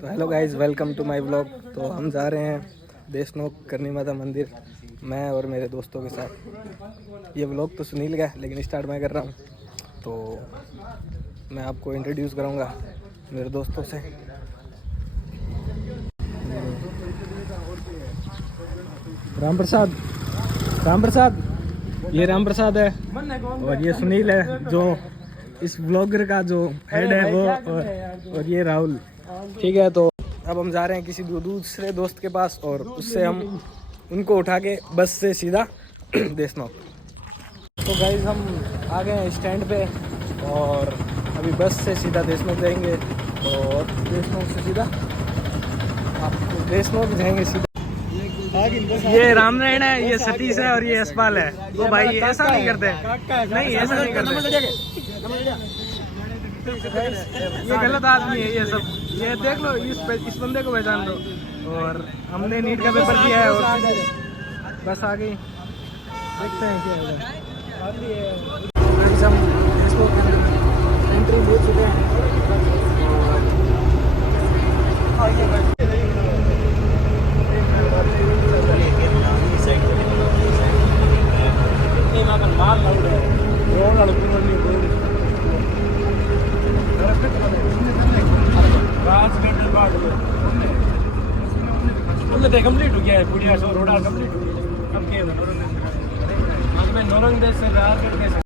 तो hello guys, welcome to my vlog. तो हम जा रहे हैं देशनोक करनी माता मंदिर, मैं और मेरे दोस्तों के साथ। ये व्लॉग तो सुनील का है, लेकिन स्टार्ट मैं कर रहा हूँ। तो मैं आपको इंट्रोड्यूस कराऊंगा मेरे दोस्तों से। राम प्रसाद, ये राम प्रसाद है और ये सुनील है जो इस ब्लॉगर का जो हेड है वो, और ये राहुल। ठीक है, तो अब हम जा रहे हैं किसी दूसरे दोस्त के पास और उससे हम उनको उठा के बस से सीधा देशनोक। तो गाइज हम आ गए हैं स्टैंड पे और अभी बस से सीधा देशनोक जाएंगे और देशनोक से सीधा आप देशनोक जाएंगे सीधा। ये रामनारायण है, ये सतीश है और ये यशपाल है। वो भाई ऐसा नहीं करते, नहीं ऐसा नहीं करते। ये गलत आदमी है ये सब। ये देख लो, इस बंदे को पहचान लो। और हमने नीट का पेपर किया है और बस आ गई, देखते हैं क्या होगा। हम इसको एंट्री ले चुके हैं। कंप्लीट हो गया है पूरी रोड कंप्लीट हो गया। अब क्या है नौरंग देश से करते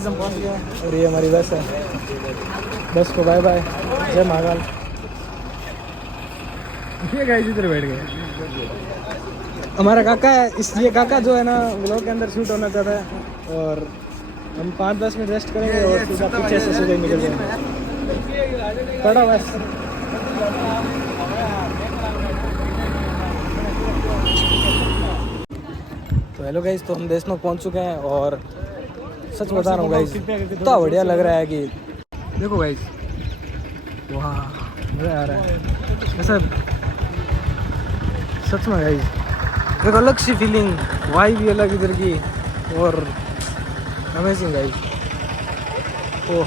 हम पहुंच गए और ये हमारी बस है। बस को बाय बाय, जय महाकाल। ये गाइस इधर बैठ गए। हमारा काका है, ये काका जो है ना व्लॉग के अंदर शूट होना चाहता है और हम 5-10 मिनट रेस्ट करेंगे और सीधा पीछे से सीधे निकल जाएंगे। पड़ा बस। तो हेलो गाइस, तो हम देशनोक पहुंच चुके हैं और सच बता रहा हूँ गाइस, इतना बढ़िया लग रहा है कि देखो गाइस, वाह मज़ा आ रहा है ऐसा सच में गाइस। एक अलग सी फीलिंग, वाइब भी अलग इधर की और अमेजिंग गाइस। ओह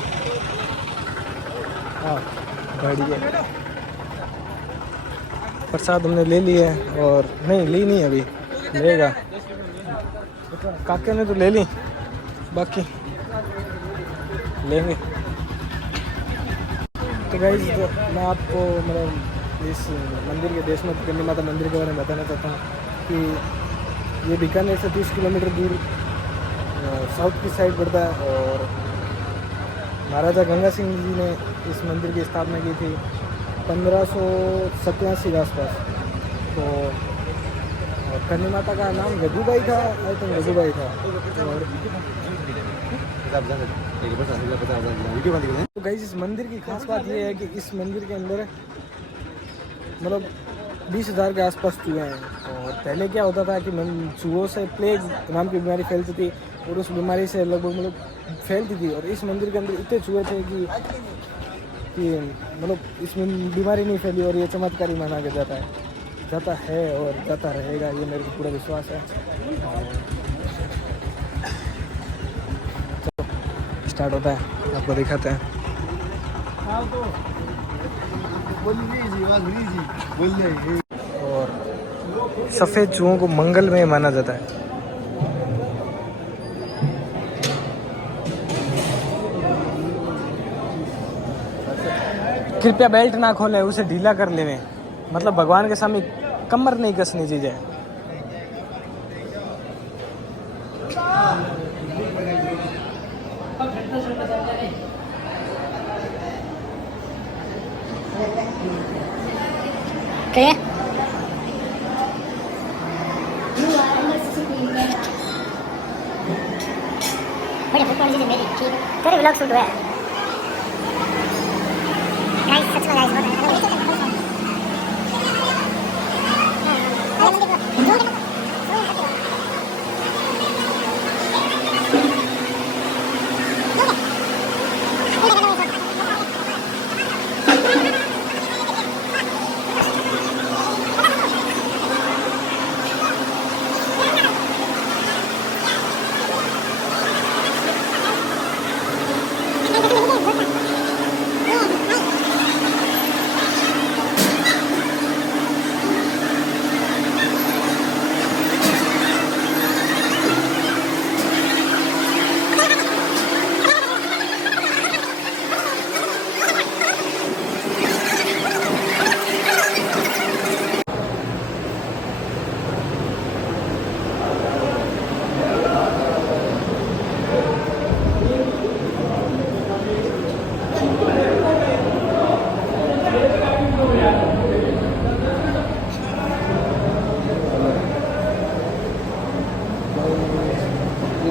हाँ, बढ़िया। प्रसाद हमने ले लिए और नहीं ली नहीं, अभी लेगा। काके ने तो ले ली, बाकी लेंगे। तो गाइस, तो मैं आपको मतलब इस मंदिर के देशनोक करनी माता मंदिर के बारे में बताना चाहता हूँ कि ये बीकानेर से 30 किलोमीटर दूर साउथ की साइड पड़ता है और महाराजा गंगा सिंह जी ने इस मंदिर की स्थापना की थी 1587 के आसपास। तो और करनी माता का नाम गजूबाई था, आई थिंक गजूबाई था। और तो गाइस, इस मंदिर की खास बात यह है कि इस मंदिर के अंदर मतलब 20,000 के आसपास चूहे हैं। और पहले क्या होता था कि चूहों से प्लेग नाम की बीमारी फैलती थी और उस बीमारी से लगभग मतलब फैलती थी। और इस मंदिर के अंदर इतने चूहे थे कि मतलब इसमें बीमारी नहीं फैली और ये चमत्कारी माना जाता है और जाता रहेगा, ये मेरे को पूरा विश्वास है। स्टार्ट होता है, आपको दिखाते हैं। और सफ़ेद चूहों को मंगलमय माना जाता है। कृपया बेल्ट ना खोलें, उसे ढीला कर लें। मतलब भगवान के सामने कमर नहीं कसनी चाहिए। क्या बड़े फुटबॉल जी मेरी ठीक है, तेरे व्लॉग शूट हुआ है गाइस, सच में गाइस बहुत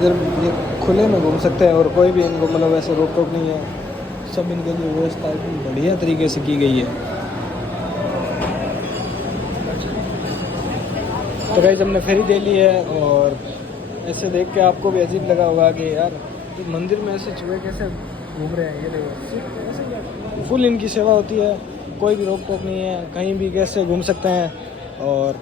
इधर ये खुले में घूम सकते हैं और कोई भी इनको मतलब ऐसे रोक टोक नहीं है, सब इनके लिए व्यवस्था एकदम बढ़िया तरीके से की गई है। तो गाइस हमने फेरी ले ली है और ऐसे देख के आपको भी अजीब लगा होगा कि यार तो मंदिर में ऐसे चूहे कैसे घूम रहे हैं। ये देखो फुल इनकी सेवा होती है, कोई भी रोक टोक नहीं है, कहीं भी कैसे घूम सकते हैं। और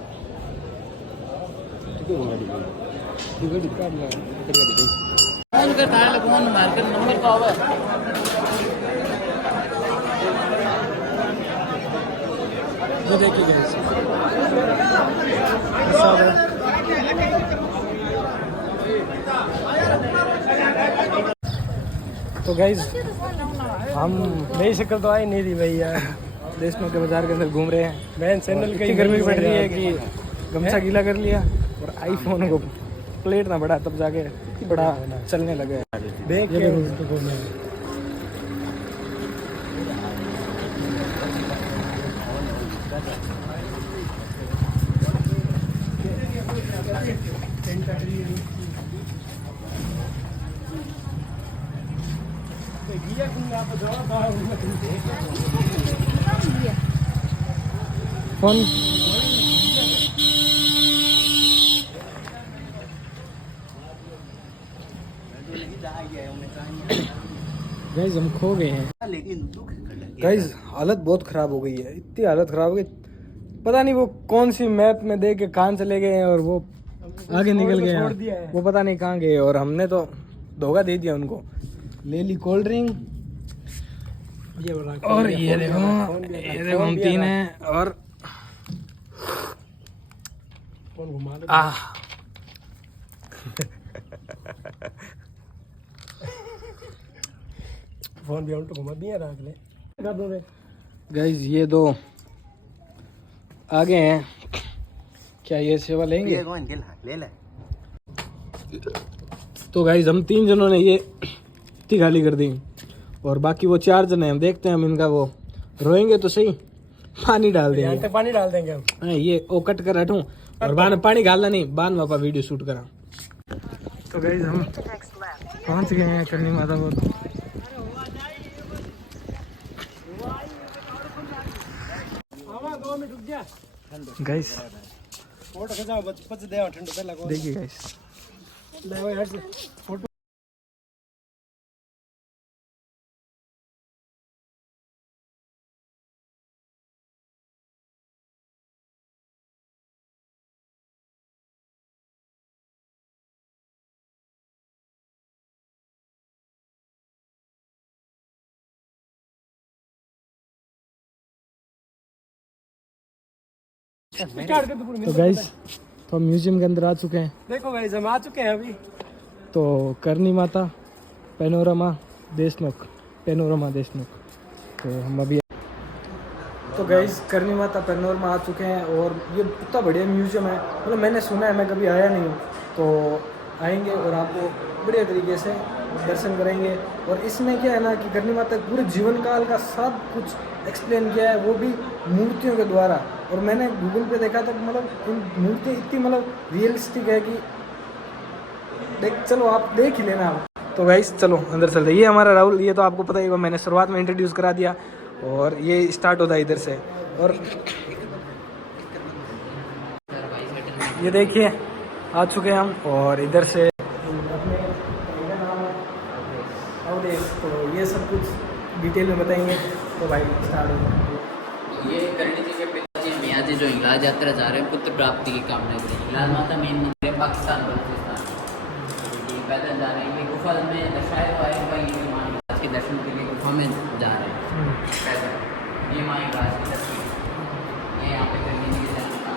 ये देखिए गाइस तो गाइस हम नई शक्ल तो आई नहीं थी भैया, देशनों के बाजार के अंदर घूम रहे हैं। मैन चैनल की गर्मी पड़ रही है कि गमछा गीला कर लिया और आईफोन को प्लेट ना बढ़ा तब जाके बड़ा चलने लगे। देख फोन गाइस हम खो गए हैं। गाइस हालत बहुत ख़राब हो गई है, इतनी हालत ख़राब हो गई, पता नहीं वो कौन सी मैप में देख के कहाँ चले गए हैं और वो आगे निकल गए हैं, वो पता नहीं कहाँ गए। और हमने तो धोखा दे दिया उनको, ले ली कोल्ड ड्रिंक और ये देखो हम तीन हैं और फोन भी उल्टो घुमा दिया रख ले। गाइस ये दो आगे हैं, क्या ये सेवा लेंगे? ले ले। तो गाइस हम 3 जनों ने ये इतनी खाली कर दी और बाकी वो 4 जने हम देखते हैं, हम इनका वो रोएंगे तो सही, पानी डाल देंगे, पानी डाल देंगे हम। ये ओ कट कर हटूं और बाद में पानी डालना नहीं, बाद में पापा वीडियो शूट करा। तो गाइस हम पहुंच गए हैं करनी माता को। गाइस देखिए गाइस फोटो तो गाइस तो हम म्यूजियम के अंदर आ चुके हैं। देखो गाइस हम आ चुके हैं अभी। तो करनी माता पैनोरमा देशमुख, पैनोरमा देशमुख, तो हम अभी तो गाइस करनी माता पैनोरमा आ चुके हैं। और ये इतना बढ़िया म्यूजियम है, मतलब मैंने सुना है, मैं कभी आया नहीं हूँ, तो आएंगे और आपको बढ़िया तरीके से दर्शन करेंगे। और इसमें क्या है ना कि करनी माता पूरे जीवन काल का सब कुछ एक्सप्लेन किया है, वो भी मूर्तियों के द्वारा। और मैंने गूगल पे देखा था, मतलब मूर्ति इतनी मतलब रियलिस्टिक है कि चलो आप देख ही लेना आप। तो गाइस चलो अंदर चलते। ये हमारा राहुल, ये तो आपको पता ही होगा, मैंने शुरुआत में इंट्रोड्यूस करा दिया और ये स्टार्ट होता है इधर से। और ये देखिए आ चुके हैं हम और इधर से तो ये सब कुछ डिटेल में बताएंगे। तो भाई स्टार्ट हो। ये करनी जी के पिताजी मियाँ जी जो हिंगलाज यात्रा जा रहे हैं पुत्र प्राप्ति की कामना से। हिंगलाज माता मेन मंदिर है पाकिस्तान बलूचिस्तान, ये पैदल जा रहे हैं। ये गुफा में दर्शाया हुआ है भाई, ये माँ हिंगलाज के दर्शन के लिए गुफा में जा रहे हैं पैदल। ये माँ हिंगलाज की तस्वीर, ये यहाँ पे करनी जी के जन्म का।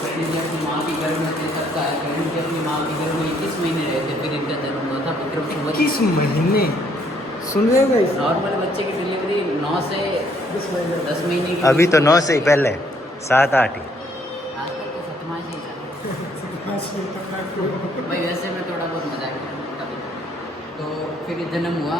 करनी जी अपनी माँ की गर्भ में थे सबका है। करनी जी अपनी माँ की गर्भ में 21 महीने रहे थे, फिर इनका जन्म हुआ था विक्रम संवत 21 महीने। सुन रहे हो गाइस? नॉर्मल बच्चे की डिलीवरी 9 से 10 महीने की। अभी तो 9 से ही पहले 7-8 ही। आजकल तो 7वां ही भाई, वैसे में थोड़ा बहुत मजाक किया। तो फिर जन्म हुआ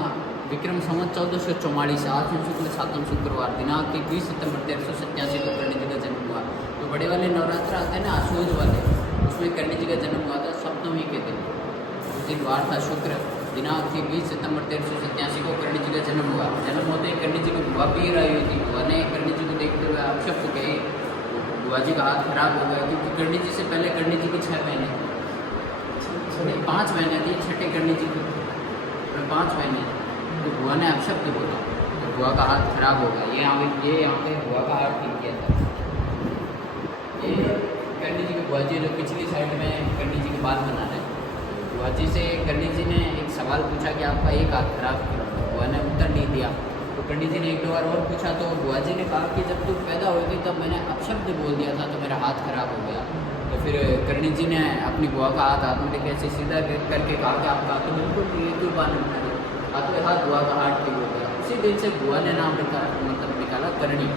विक्रम संवत 1444 आश्विन शुक्ल 7वें शुक्रवार दिनांक 21 सितंबर 1387 को करनी जी का जन्म हुआ। तो बड़े वाले नवरात्र आते हैं ना आशुज वाले, उसमें करनी जी का जन्म हुआ था सप्तमी के दिन। दिन वार था शुक्र, दिनांक थी 20 सितंबर 1387 को करणी जी का जन्म हुआ। जन्म होते ही करणी जी की बुआ पीर आई हुई थी। बुआ ने करणी जी को देखते हुए अपशब्द कहे। बुआ जी का हाथ खराब हो गया क्योंकि करणी जी से पहले करणी जी की 6 बहनें, 5 बहनें थी, छठे करणी जी की 5 बहनें। तो बुआ ने अपशब्द बोला तो बुआ का हाथ खराब हो गया। ये यहाँ पे बुआ का हाथ ठीक किया था। ये करणी जी की बुआ जी जो पिछली साइड में करणी जी के बाल बना रहे हैं। बुआ जी से करणी जी ने एक सवाल पूछा कि आपका एक हाथ खराब क्यों? बुआ ने उत्तर नहीं दिया। तो करणी जी ने 1-2 बार और पूछा तो बुआ जी ने कहा कि जब तू पैदा हुई थी तब मैंने अपशब्द बोल दिया था तो मेरा हाथ खराब हो गया। तो फिर करणी जी ने अपनी बुआ का हाथ में लेके ऐसे सीधा करके कहा कि आपका तो बिल्कुल ये क्यों बाल हाथ बुआ का हाथ ठीक हो गया। उसी दिन से बुआ ने नाम निकाला करणी।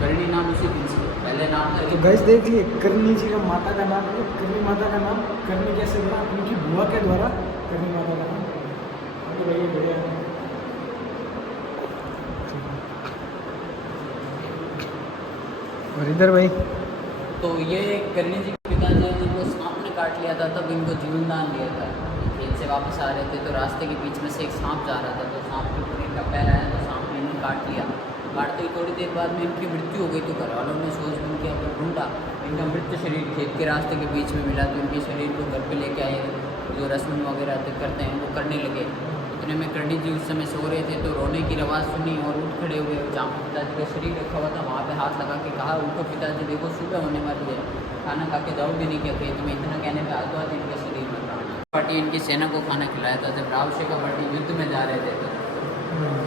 करणी नाम उसी दिन से, पहले नाम था। तो गाइस देख लिए करणी जी का माता का नाम है, करणी माता का नाम करणी कैसे बना? उनकी बुआ के द्वारा करणी माता का नाम। भाई ये बढ़िया है। और इधर भाई तो ये करणी जी के पिताजी ने इनको सांप ने काट लिया था, तब इनको जीवन दान दिया था। खेत से वापस आ रहे थे तो रास्ते के बीच में से एक सांप जा रहा था, तो सांप के ऊपर इनका पैर आया तो सांप ने इन्हें काट लिया। काटते ही थोड़ी देर बाद में इनकी मृत्यु हो गई। तो घर वालों ने सोच के अंदर ढूंढा, इनका मृत शरीर खेत के रास्ते के बीच में मिला। तो इनके शरीर को घर पे लेके आए, जो रस्म वगैरह करते हैं वो करने लगे। इतने में करणी जी उस समय सो रहे थे तो रोने की आवाज़ सुनी और उठ खड़े हुए। जहाँ पर पिताजी का शरीर रखा हुआ था वहाँ पे हाथ लगा के कहा, उनको पिताजी देखो सुबह होने वाली है, खाना खा के जाओ भी नहीं क्या खेत में? इतना कहने पर हाथों हाथ इनके शरीर में प्राण। पार्टी इनकी सेना को खाना खिलाया था। जब राव शेखा पार्टी युद्ध में जा रहे थे तो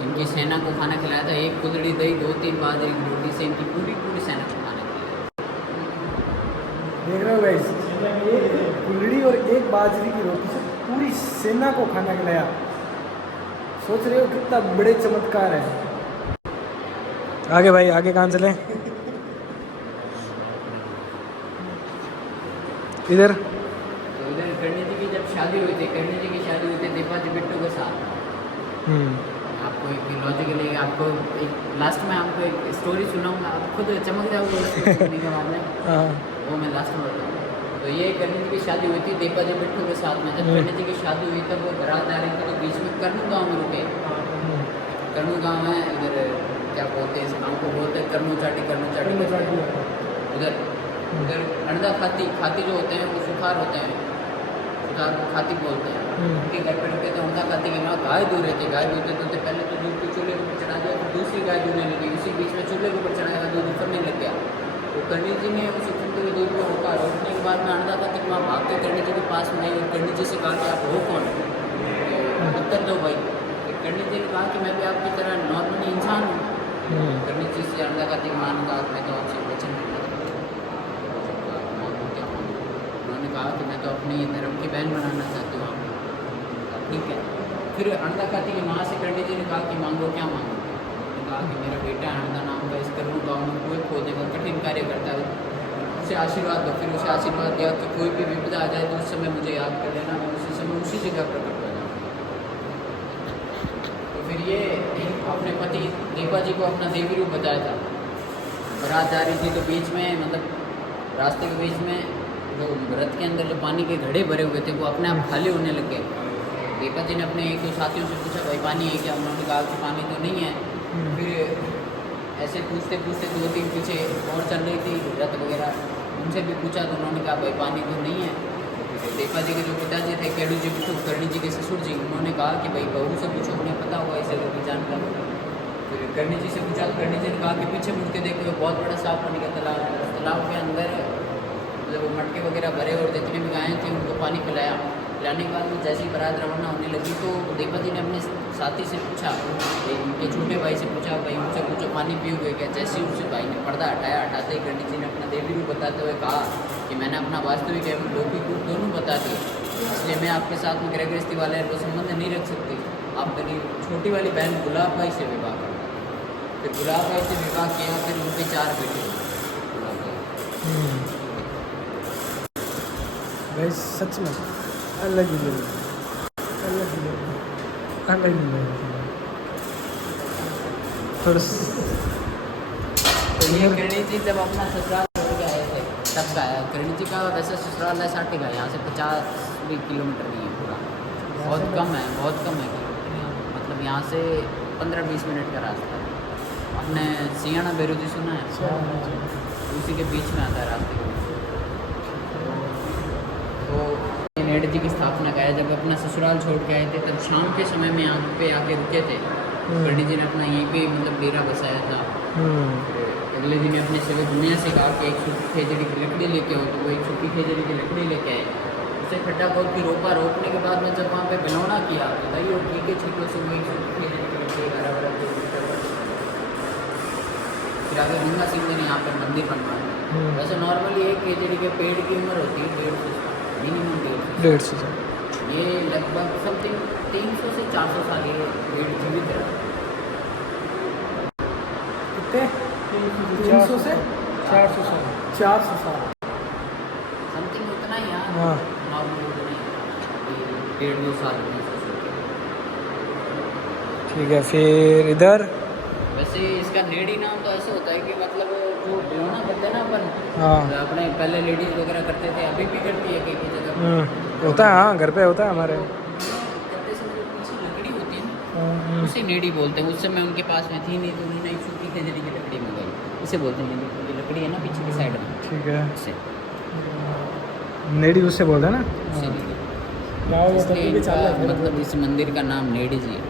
इनकी सेना को खाना खिलाया था। 1 कुदड़ी दही, 2-3 बाजरे की रोटी से इनकी पूरी सेना को खाना खिलाया। देख रहे हो गाइस, एक कुल्हड़ी और 1 बाजरी की रोटी से पूरी सेना को खाना खिलाया। सोच रहे हो कितना बड़े चमत्कार है। आगे भाई, आगे कहाँ चले? इधर तो इधर करणी जी की जब शादी हुई थी, करणी जी की शादी हुई थी दीपाजी बिट्टू के साथ। आपको एक लॉजिकली आपको एक लास्ट में आपको एक स्टोरी सुनाऊंगा, आप खुद चमक जाओगे सुनने के बाद में। वो मैं लास्ट में बताऊँगा। तो ये करणी जी की शादी हुई थी दीपाजी बिट्टू के साथ में। जब करणी जी की शादी हुई तब वो बारात आ रही थी तो बीच में कर्नू गाँव में रुके। कर्नू गाँव है इधर, क्या बोलते हैं इस गाँव को? बोलते हैं कर्नू चाटी उधर अंडा खाती जो होते हैं वो सुखार होते हैं, सुखार को खाती बोलते हैं। उनके घर पर रुके तो अंडा खाती के माँ गाय दूध रहे थे। गाय दूधते तो पहले तो दूध को चूल्हे के ऊपर चढ़ा दिया, फिर दूसरी गाय दूधने लगी। उसी बीच में चूल्हे के ऊपर चढ़ाया, दूध उतरने लग गया। तो करणी जी ने उस उतरते हुए दूध को रोका। रोकने के बाद में अंडा खाती की माँ भाग के करणी जी के पास में आई और करणी जी से कहा कि आप हो कौन? उत्तर दो भाई। करणी जी ने कहा कि मैं भी आपकी तरह नॉर्मली इंसान हूँ। करणी जी से अंडा खाती माँ ने कहा मैं तो आपसे वचन कहा कि मैं तो अपनी धर्म की बहन बनाना चाहती हूँ आपको। ठीक है। फिर अंडा खाती की माँ से करणी जी ने कहा कि मांगो, क्या मांगो? उन्होंने कहा कि मेरा बेटा अंडा नाम का इस कर्नू गाँव में कुएं खोदने का कठिन कार्य करता है, उसे आशीर्वाद दो। फिर उसे आशीर्वाद दिया कि कोई भी विपदा आ जाए तो उस समय मुझे याद कर लेना, मैं उसी समय उसी जगह प्रकट हो जाऊँ। तो फिर ये अपने पति दीपा जी को अपना देवी रूप बताया था। बारात जा रही थी तो बीच में मतलब रास्ते के बीच में जो रथ के अंदर जो पानी के घड़े भरे हुए थे वो अपने आप खाली होने लग गए। दीपा जी ने अपने 1-2 साथियों से पूछा भाई पानी है क्या? उन्होंने कहा कि पानी तो नहीं है। फिर ऐसे पूछते 2-3 पीछे और चल रही थी रथ वगैरह, उनसे भी पूछा तो उन्होंने कहा भाई पानी तो नहीं है। तो दीपा जी के जो पिताजी थे केडू जी पूछो, करणी जी के ससुर जी, उन्होंने कहा कि भाई बहू से पूछो, उन्हें पता होगा इस जगह की जानकारी। फिर करणी जी से पूछा तो करणी जी ने कहा कि पीछे मुड़ के देखो बहुत बड़ा साफ पानी का तालाब है। तालाब के अंदर जब वो मटके वगैरह भरे और जितने भी गायें थी उनको पानी पिलाया। पिलाने के बाद में जैसे ही बारात रवाना होने लगी तो दीपा जी ने अपने साथी से पूछा, उनके छोटे भाई से पूछा भाई उनसे पूछो पानी पियोगे क्या? जैसे ही उनसे भाई ने पर्दा हटाया, हटाते ही करणी जी ने अपना देवी रूप बताते हुए कहा कि मैंने अपना वास्तविक एवं लौकिक रूप दोनों बता दिए, इसलिए मैं आपके साथ में गृह गृहस्थी वाले वो संबंध नहीं रख सकती। आप मेरी छोटी वाली बहन गुलाब भाई से विवाह करो। फिर गुलाब भाई से विवाह किया। फिर उनके 4 बेटे। भाई सच में अलग ही लोग, अलग ही लोग, अलग ही लोग। तो ये करणी जी जब अपना ससुराल छोड़ के आए थे तक का है। करणी जी का वैसे ससुराल है 60 का, यहाँ से 50 भी किलोमीटर नहीं है पूरा, बहुत कम है, बहुत कम है किलोमीटर यहाँ, मतलब यहाँ से 15-20 मिनट का रास्ता है। आपने सियाना बेरोजी सुना है? उसी के बीच में आता है रास्ते के बीच। तो नेड जी की स्थापना का है, जब अपना ससुराल छोड़ के आए थे तब शाम के समय में यहाँ पे आके रुके थे। करणी जी ने अपना यहीं पे मतलब डेरा बसाया था। अगले दिन अपने सभी दुनिया से कहा कि एक सूखी खेजड़ी की लकड़ी लेके आओ, तो वो एक सूखी खेजड़ी की लकड़ी लेके आए। उसे खड्डा खोद की रोपा, रोपने के बाद में जब वहाँ पे बिलौना किया तो भाई वो ठीक है छीटों से वो एक सूखी खेजड़ी की लकड़ी हरा भरा फिर आगे गंगा सिंह ने यहाँ पर मंदिर बनवाया। वैसे नॉर्मली एक खेजड़ी के पेड़ की उम्र होती है 150 साल, मिनिमम 150 साल। ये लगभग समथिंग 300 से 400 साल ये पेड़ जीवित रहा। कितने? 300 से 400 साल। 400 साल समथिंग उतना ही यार। हाँ। नॉर्मल उतना ही 1.5-2 साल में। ठीक है, फिर इधर वैसे इसका नेडी नाम तो ऐसे होता है कि मतलब जो बिलौना करते हैं ना अपन, हाँ अपने पहले लेडीज़ वगैरह करते थे, अभी भी करती है कई जगह होता है। हाँ, घर पे होता है हमारे। करते समय जो पीछे लकड़ी होती है ना उसे नेडी बोलते हैं। उस समय उनके पास में थी नहीं तो उन्होंने एक सूखी खेजड़ी की लकड़ी मंगाई, इसे बोलते हैं नेडी। ये लकड़ी है ना पीछे की साइड में, ठीक है, इसे नेडी उससे बोलते हैं ना। इसे नेडी। इसलिए इनका मतलब इस मंदिर का नाम नेडी जी है।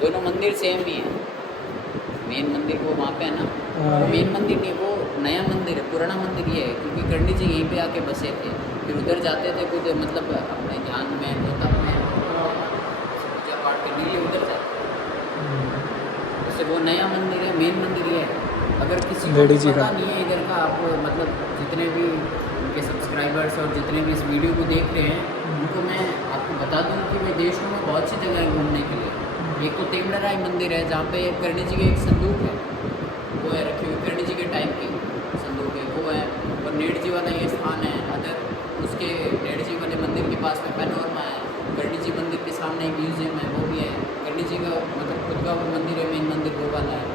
दोनों मंदिर सेम ही है। मेन मंदिर वो वहाँ पे है ना, वो मेन मंदिर नहीं, वो नया मंदिर है। पुराना मंदिर ये है क्योंकि करणी जी यहीं पे आके बसे थे, फिर उधर जाते थे कुछ मतलब अपने ध्यान में तो तब में पूजा पाठ करने के लिए उधर जाते। जैसे वो नया मंदिर है, मेन मंदिर ये है। अगर किसी को पता नहीं है इधर का, आप मतलब जितने भी उनके सब्सक्राइबर्स और जितने भी इस वीडियो को देख रहे हैं उनको मैं आपको बता दूँ कि मैं देशों में बहुत सी जगह है घूमने के लिए। एक तो तेमड़ाराय मंदिर है जहाँ पे करणी जी के एक संदूक है, वो है रखी हुई, करणी जी के टाइम की संदूक है वो है। और नेड जी वाला ये स्थान है। अदर उसके नेड जी वाले मंदिर के पास में पैनोरमा है। करणी जी मंदिर के सामने एक म्यूजियम है, वो भी है। करणी जी का मतलब खुद का वो मंदिर है, मेन मंदिर वो वाला है।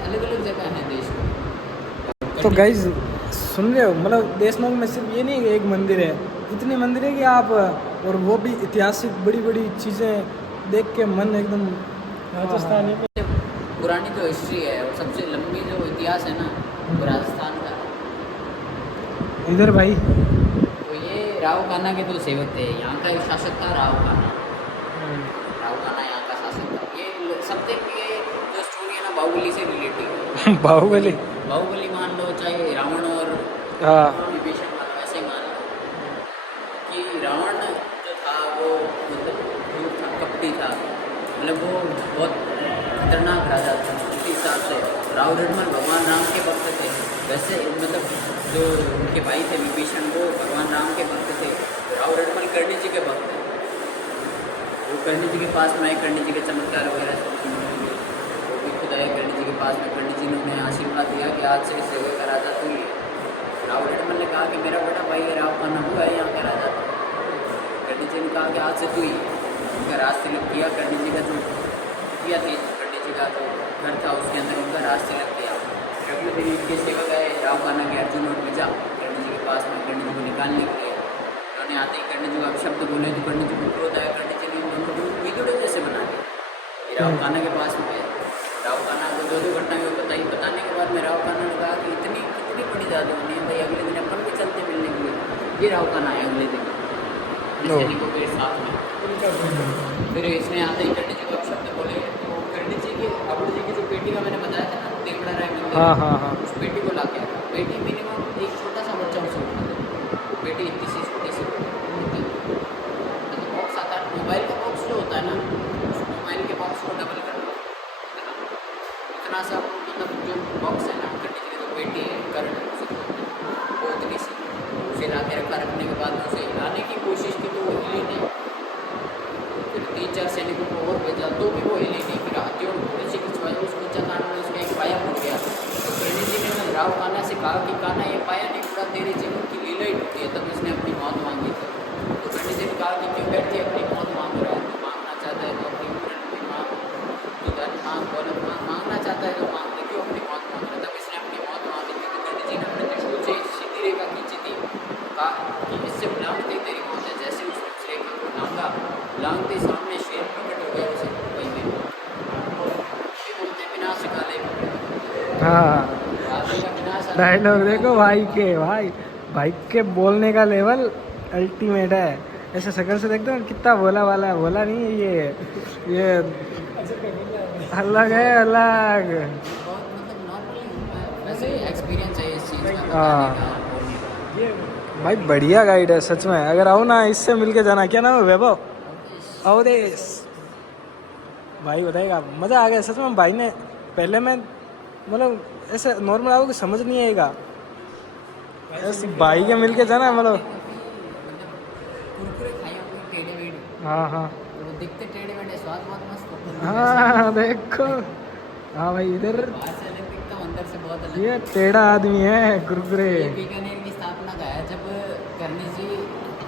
अलग अलग जगह है देश में। तो गाइज सुन रहे हो, मतलब देशनोक में सिर्फ ये नहीं कि एक मंदिर है, इतने मंदिर है कि आप, और वो भी ऐतिहासिक बड़ी बड़ी चीज़ें देख के मन एकदम राजस्थानी में। पुरानी जो हिस्ट्री है और सबसे लंबी जो इतिहास है ना वो राजस्थान का। इधर भाई तो ये राव खाना के तो सेवक थे, यहाँ का एक शासक था राव खाना। राव खाना यहाँ का शासक था। ये सबसे ये जो स्टोरी है ना बाहुबली से रिलेटेड है। बाहुबली मान लो, चाहे रावण और विभीषण मान लो, ऐसे मान लो कि रावण जो था वो मतलब कपटी था, मतलब वो बहुत खतरनाक राजा था। उसी हिसाब से राव रटमल भगवान राम के भक्त थे। वैसे मतलब जो उनके भाई थे विभीषण वो भगवान राम के भक्त थे। राव रटमल करणी जी के भक्त थे। वो करणी जी के पास में आए, करणी जी के चमत्कार वगैरह वो भी खुद आए करणी जी के पास में। करणी जी ने उन्हें आशीर्वाद दिया कि आज से इस जगह का राजा तू ही है। राव रटमल ने कहा कि मेरा बड़ा भाई है राव खाना, हुआ है यहाँ का राजा। करणी जी ने कहा कि आज से तू ही है। उनका राज तिलक किया। करणी जी का जो किया थी, करणी जी का जो घर था उसके अंदर उनका राज तिलक किया। अगले दिन इनके सेवक आए राव खाना के अर्जुन और बीजा करणी जी के पास में करणी जी को निकालने के लिए। उन्होंने आते ही करणी जी को शब्द बोले तो करणी जी को क्रोध आया। करणी जी ने उनको जो विदुड़े जैसे बना दिया। राव खाना के पास में राव खाना को जो घटना हुई बताई। बताने के बाद में राव खाना ने कहा कि इतनी कितनी बड़ी जादू होनी है भाई, अगले दिन अपन भी चलते मिलने के लिए। ये राव खाना आया अगले दिन सैनिकों के साथ में। फिर इसने आते ही करणी जी को शब्द बोले तो करणी जी की अबड़ जी की जो पेटी का मैंने बताया था ना तेमड़ाराय मंदिर, उस पेटी को ला के पेटी मिनिमम एक छोटा सा बच्चा उसे उठा दे। पेटी इतनी सी छोटी सी होती है। मतलब बॉक्स आता है मोबाइल का बॉक्स जो होता है ना, उस मोबाइल के बॉक्स को डबल कर दो इतना सा। मतलब जो बॉक्स है ना करणी जी की जो पेटी है करंट वो इतनी सी उसे ला के रखा। रखने के बाद उसे हिलाने की कोशिश की तो वो हिली नहीं। फिर 3-4 सैनिकों को और भेजा तो भी वो हिली नहीं। फिर हाथियों घोड़े से खिंचवाया, उसको चलाने में उसका एक पाया फूट गया। तो करणी जी ने राव खाना से कहा कि काना ये पाया नहीं पूरा तेरे जीवन की लीला ही टूटी है। तब इसने अपनी मौत मांगी थी। तो करणी जी ने कहा कि क्यों बैठे अपनी मौत मांग रहा है, तो मांगना चाहता है तो अपनी उम्र अपनी मांग, तो धन मांग, दौलत मांग, मांगना चाहता है तो मांग ले, क्यों अपनी मौत मांग रहा है। तब इसने अपनी मौत मांगी थी। तो हाँ डायलॉग देखो भाई के, भाई के बोलने का लेवल अल्टीमेट है। ऐसे शक्ल से देखते हो कितना बोला वाला है, बोला नहीं है ये अलग है, अलग। एक्सपीरियंस है इस चीज़ का हाँ। बताने का। भाई बढ़िया गाइड है सच में, अगर आओ ना इससे मिलके जाना। क्या नाम है? वैभव अवधेश भाई बताएगा, मज़ा आ गया सच में। भाई ने पहले में मतलब ऐसे नॉर्मल आओगे समझ नहीं आएगा, ऐसे भाई के मिलके जाना मतलब। कुरकुरे खाए होंगे टेढ़े मेढ़े, हाँ हाँ तो वो दिखते टेढ़े मेढ़े, स्वाद बहुत मस्त। हाँ देखो, हाँ भाई इधर बाहर से अलग दिखता हूँ, अंदर से बहुत अलग। ये टेढ़ा आदमी है कुरकुरे। ये बीकानेर की स्थापना का है जब करणी जी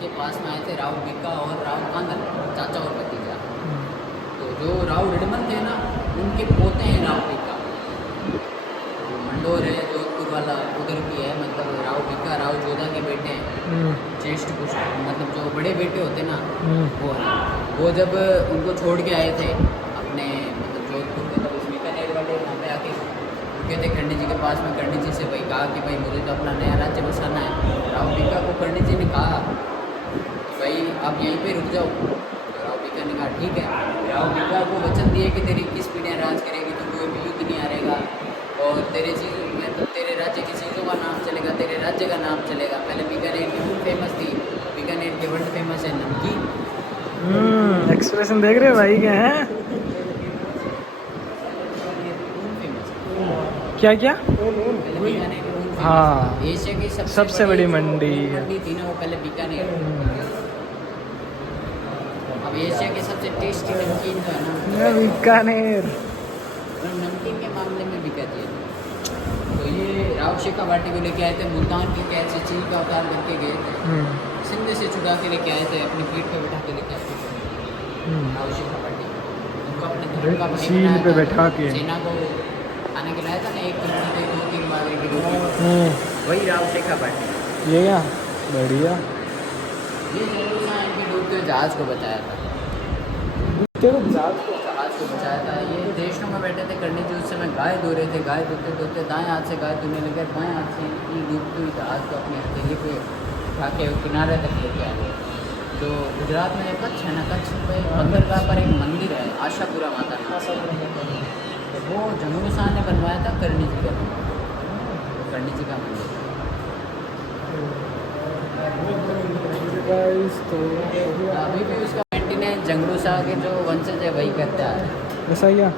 के पास में आए थे राव बीका और राव कांदल, चाचा और भतीजा। तो जो राव रिडमन थे ना, उनके पोते हैं राव बीका। तो मंडोर है जोधपुर वाला, उधर भी है, मतलब राव बीका राव जोधा के बेटे हैं, ज्येष्ठ पुष्प, मतलब जो बड़े बेटे होते ना वो है। वो जब उनको छोड़ के आए थे अपने मतलब जोधपुर के, तब इस बीकानेर वाले वहाँ पे आके रुके थे कर्णी जी के पास में। कर्णी जी से भाई कहा कि भाई मुझे तो अपना नया राज्य बसाना है। राव बीका को कर्णी जी ने कहा भाई आप यहीं पे रुक जाओ। तो राव बीका ने कहा ठीक है। राव बीका को वचन दिए कि तेरी 21 पीढ़ियाँ राज करेगी, तो कोई भी युद्ध नहीं हारेगा, और तेरे चीज़ों में तो तेरे राज्य की चीज़ों का नाम चलेगा, तेरे राज्य का नाम चलेगा। पहले बीकानेर की फूड फेमस थी, बीकानेर के वर्ल्ड फेमस है नमकीन। एक्सप्रेशन देख रहे हो भाई के हैं? क्या क्या? हाँ। एशिया की सबसे बड़ी मंडी थी ना वो पहले बीकानेर। अब एशिया के सबसे टेस्टी नमकीन जो है ना बीकानेर, नमकीन के मामले में बीकाती है। तो ये राव शेखा बाटी को लेके आए थे, मुल्तान की कैद से चील का अवतार करके गए थे, सिंध से छुड़ा के लेके आए थे, अपनी पीठ पे बैठा के लेके आए थे राव शेखा बाटी। उनको अपने धर्म का भाई चील बनाया पे था। बैठा के सेना को खाने के लाया था ना, एक करोड़ के 2-3 बार की रोटी, वही राव शेखा बाटी। ये क्या बढ़िया। ये जरूर सा इनके डूबते हुए जहाज़ को बचाया था, जहाज़ को बचाया था। ये देशों में बैठे थे कर्णी जी, उस समय गाय धो रहे थे, गाय धोते धोते दाएं हाथ से गाय धोने लगे, बाएं हाथ से ये डूबती हुई जहाज़ को अपने हथेली पे उठा के किनारे तक लेके आए। तो गुजरात में कच्छ है ना, कच्छ पे बंदरगाह पर एक मंदिर है आशापुरा माता नाम, तो वो जंगलू शाह ने बनवाया था कर्णी जी का, कर्णी जी का मंदिर। अभी भी उसका मेंटेनेंस जंगलू शाह के जो वंशज है वही करते आ रहे हैं। ऐसा क्या?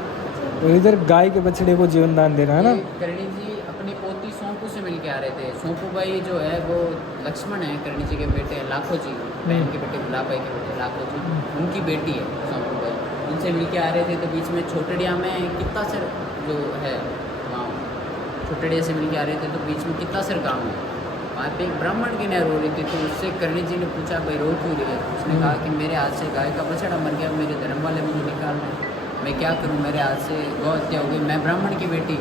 और इधर गाय के बछड़े को जीवन दान देना है ना। कर्णी जी अपनी पोती सोंपू से मिल के आ रहे थे। सोंपू भाई जो है वो लक्ष्मण है, कर्णी जी के बेटे हैं, लाखो जी बहन के बेटे, गुलाब भाई के बेटे लाखो जी, उनकी बेटी है सोंपू भाई। उनसे मिल के आ रहे थे, तो बीच में छोटड़िया में कितना सर जो है गाँव, छोटड़िया से मिल के आ रहे थे, तो बीच में कितना सर गाँव है, वहाँ पे एक ब्राह्मण की नहर हो रही थी। तो उससे कर्णी जी ने पूछा भाई रो क्यों रही है? उसने कहा कि मेरे हाथ से गाय का बछड़ा मर गया, मेरे धर्म वाले मुझे निकालना है, मैं क्या करूं, मेरे हाथ से गौ हत्या हो गई, मैं ब्राह्मण की बेटी।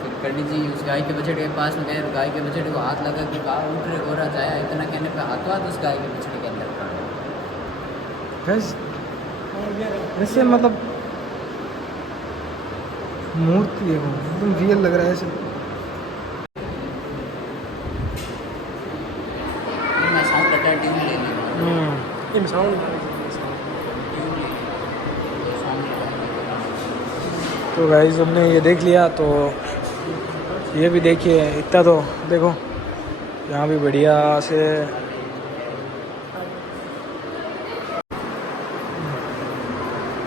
फिर कर्णी जी उस गाय के बछड़े के पास में गए, गाय के बछड़े को हाथ लगा के कहा उठ रे गोरा जाया, इतना कहने पे हाथों हाथ उस गाय के बछड़े के अंदर प्राण। ऐसे मतलब मूर्ति है वो, एकदम रियल लग रहा है ऐसे। मैं साउंड अटैक ट्यून ले लूँगा। तो गाइस हमने ये देख लिया, तो ये भी देखिए, इतना तो देखो यहाँ भी बढ़िया से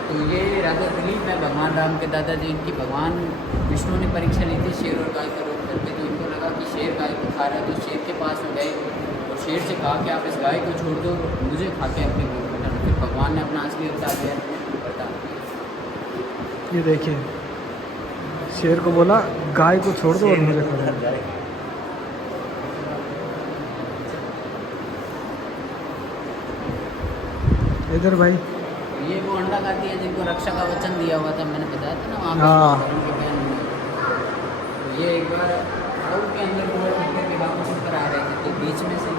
तो ये राजा दिलीप है, भगवान राम के दादाजी, इनकी भगवान विष्णु ने परीक्षा ली थी शेर और गाय का रूप करके। तो इनको लगा कि शेर गाय को खा रहा है, तो शेर के पास में गए और शेर से कहा कि आप इस गाय को छोड़ दो, मुझे खा के अपने मुँह में डालो। फिर भगवान ने अपना असली अवतार दिया, बता। ये देखिए शेर को बोला गाय को छोड़ दो और मुझे खा लो। इधर भाई ये वो अंडा खाती है जिनको रक्षा का वचन दिया हुआ था, मैंने बताया था ना वहाँ हाँ। पे उनके बहन में। तो ये एक बार राउंड के अंदर पूरा ट्रैक्टर के वापस ऊपर आ रहे थे, तो बीच में से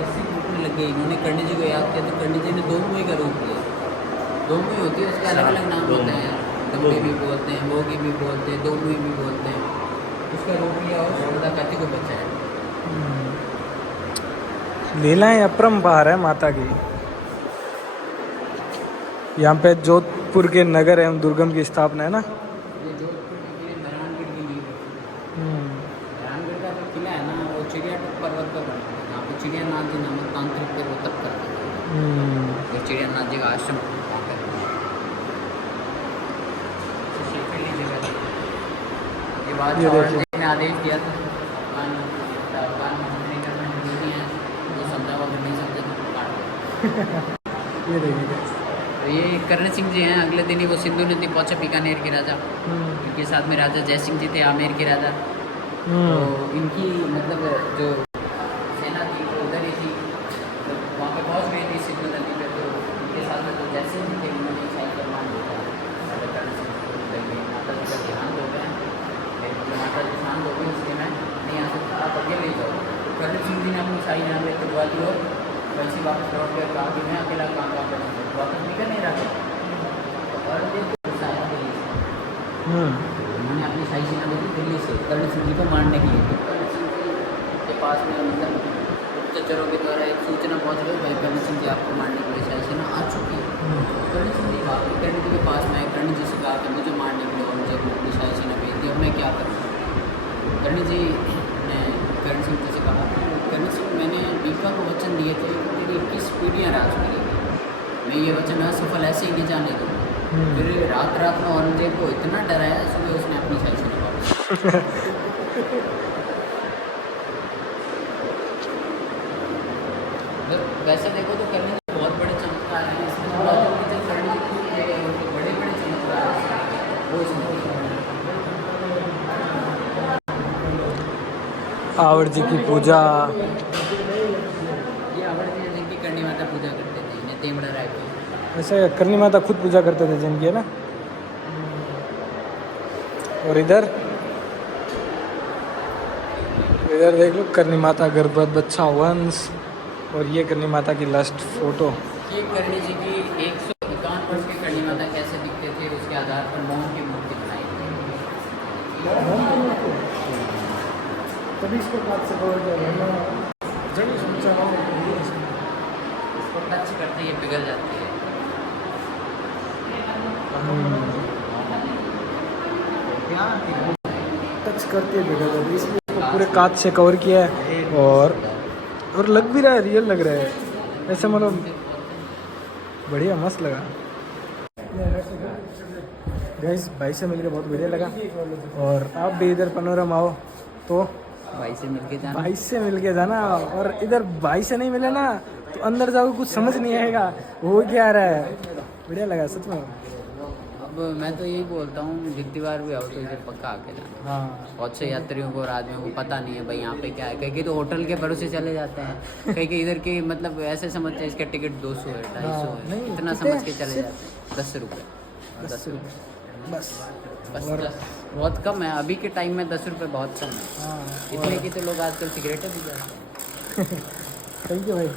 रस्सी टूटने लग गई। इन्होंने कर्णी जी को याद किया, तो कर्णी जी ने दो मुँह का रूप लिया। दो मुँह होती है, उसके अलग अलग नाम होते हैं, दम्बे भी बोलते हैं, बोगी भी बोलते हैं, दो मुँह भी बोलते हैं। उसका रोक लिया और सोलह कति को बचा है। लीलाएं अपरंपार है माता की। यहाँ पे जोधपुर के नगर एवं दुर्गम की स्थापना है ना। ये जोधपुर के लिए मेहरानगढ़ की नींव है। मेहरानगढ़ का जो किला है ना वो चिड़िया पर्वत पर बना है, जहाँ पे चिड़िया नाथ जी नामक तांत्रिक थे वो तब करते थे। और चिड़िया नाथ जी का आश्रम वहाँ पे है। तो शेफिल्ड की जगह थी। ये बात औरंगजेब ने आदेश दिया था अफगान गवर्नमेंट जो भी हैं वो समझावा अगर नहीं समझे तो काट दो। ये देखिए तो ये करण सिंह जी हैं। अगले दिन ही वो सिंधु नदी पहुँचे, बीकानेर के राजा। इनके साथ में राजा जय सिंह जी थे, आमेर के राजा। तो इनकी मतलब जो सेना थी वो उधर ही थी, तो वहाँ पे पहुँच गई थी सिंधु नदी पे। तो इनके साथ में जो जय सिंह जी थे उन्होंने ईसाई फरमान दिया राजा करण सिंह को, माता जी का ध्यान हो गया, माता जी शांत हो गई, इसलिए मैं नहीं आ सकता, आप अकेले ही जाओ। करण सिंह जी ने अपनी ईसाई जान लेकर बुआ दी और वैसे वापस लौट गया। कहा कि मैं अकेला काम करूँगा, वापस निकल नहीं रहा था। और उन्होंने अपनी शाही सेना भेजी दिल्ली से करण सिंह जी को मारने के लिए। तो करण सिंह जी के पास में मतलब गुप्तचरों के द्वारा एक सूचना पहुँच गई, भाई करण सिंह जी आपको मारने के लिए शाही सेना आ चुकी है। करण सिंह जी वापस कर्ण जी के पास में आए। कर्ण जी से कहा कि मुझे मारने के लिए औरंगजेब ने अपनी शाही सेना भेज दी, अब मैं क्या करूँ। कर्ण जी ने करण सिंह जी से कहा, करण सिंह मैंने बीपा को वचन दिए थे कि तेरी 21 पीढ़ियाँ राज करेगी, मैं ये वचन असफल ऐसे ही नहीं जाने दूँ। फिर रात रात में औरंगजेब को इतना डराया, सुबह उसने अपनी शाही सेना वापस। वैसे देखो तो कर्ण जी बहुत बड़े चमत्कार हैं इसमें। थोड़ा जो कर्ण जी उनके बड़े बड़े चमत्कार हैं वो इसमें आवर जी की पूजा। ये आवर जी जिनकी करनी माता पूजा करते थे, इन्हें तेमड़ा राय के। ऐसे करनी माता खुद पूजा करते थे जिनकी, है ना। और इधर देख लो करनी माता गर्भवत बच्चा वंश, और ये करनी माता की लास्ट फोटो। ये करणी जी की 151 वर्ष के करणी माता कैसे दिखते थे उसके आधार पर मोम की मूर्ति बनाई थी। तभी इसको बात से कवर किया जब सोचा इसको टच करते ये पिघल जाती है। टच करते बिगड़ जाती, इसलिए इसको पूरे कांच से कवर किया है। और लग भी रहा है, रियल लग रहा है ऐसे, मतलब बढ़िया मस्त लगा। गाइस भाई से मिलकर बहुत बढ़िया लगा, और आप भी इधर पनोरमा आओ तो भाई से मिलके जाना, भाई से मिलके जाना। और इधर भाई से नहीं मिले ना तो अंदर जाओ कुछ समझ नहीं आएगा वो क्या आ रहा है। बढ़िया लगा सच में। अब मैं तो यही बोलता हूँ जितनी बार भी आओ तो इधर पक्का आके जाना। हाँ, बहुत से यात्रियों को और आदमियों को पता नहीं है भाई यहाँ पे क्या है। कहीं तो होटल के भरोसे चले जाते हैं, कहीं इधर के मतलब ऐसे समझते हैं इसका टिकट 200 है 250 है, नहीं, इतना कितने? समझ के चले जाते हैं। 10 रुपये 10 रुपये बस। बस और 10 बहुत कम है अभी के टाइम में। 10 रुपये बहुत कम है। हाँ, इतने की तो लोग आजकल सिगरेटें भी जाते हैं। थैंक यू भाई।